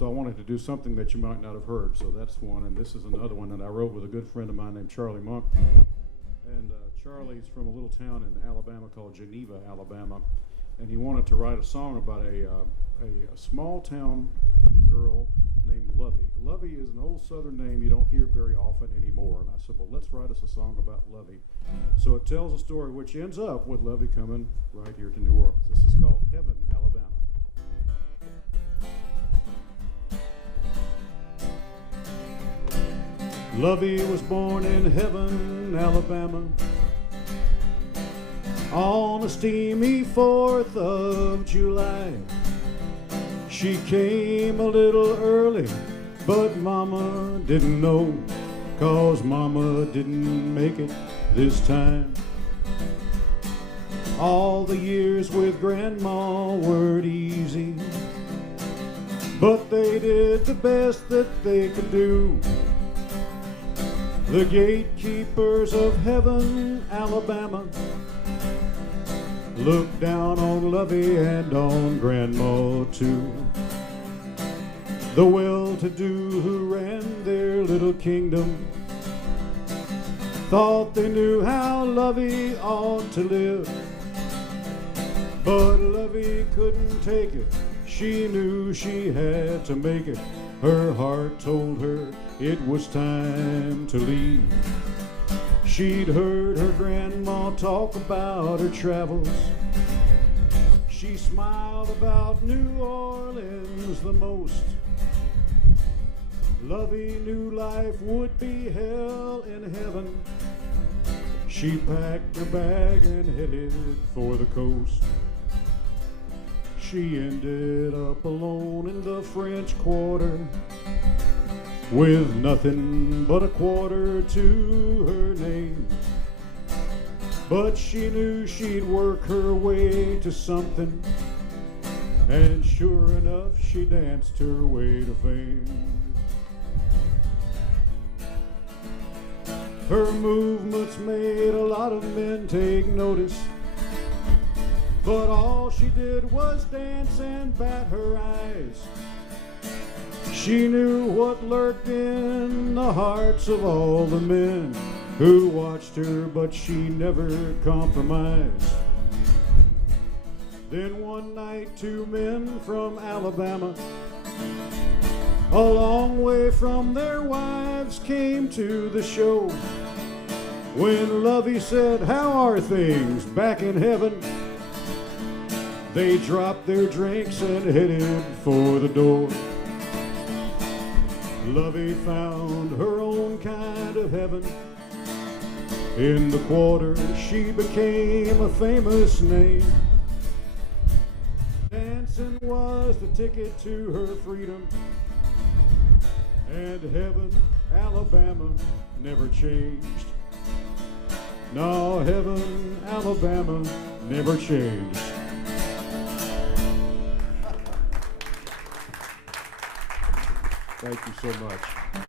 So I wanted to do something that you might not have heard. So that's one, and this is another one that I wrote with a good friend of mine named Charlie Monk. And Charlie's from a little town in Alabama called Geneva, Alabama, and he wanted to write a song about a small town girl named Lovey. Lovey is an old Southern name you don't hear very often anymore. And I said, well, let's write us a song about Lovey. So it tells a story which ends up with Lovey coming right here to New Orleans. This is called Heaven, Alabama. Lovey was born in Heaven, Alabama, on a steamy 4th of July. She came a little early, but Mama didn't know, 'cause Mama didn't make it this time. All the years with Grandma weren't easy, but they did the best that they could do. The gatekeepers of Heaven, Alabama, looked down on Lovey and on Grandma too. The well-to-do who ran their little kingdom thought they knew how Lovey ought to live, but Lovey couldn't take it. She knew she had to make it. Her heart told her it was time to leave. She'd heard her grandma talk about her travels. She smiled about New Orleans the most. Lovey knew life would be hell in heaven. She packed her bag and headed for the coast. She ended up alone in the French Quarter, with nothing but a quarter to her name. But she knew she'd work her way to something, and sure enough, she danced her way to fame. Her movements made a lot of men take notice, but all she did was dance and bat her eyes. She knew what lurked in the hearts of all the men who watched her, but she never compromised. Then one night, 2 men from Alabama, a long way from their wives, came to the show. When Lovey said, "How are things back in heaven?" they dropped their drinks and headed for the door. Lovey found her own kind of heaven. In the Quarter, she became a famous name. Dancing was the ticket to her freedom, and Heaven, Alabama, never changed. No, Heaven, Alabama, never changed. Thank you so much.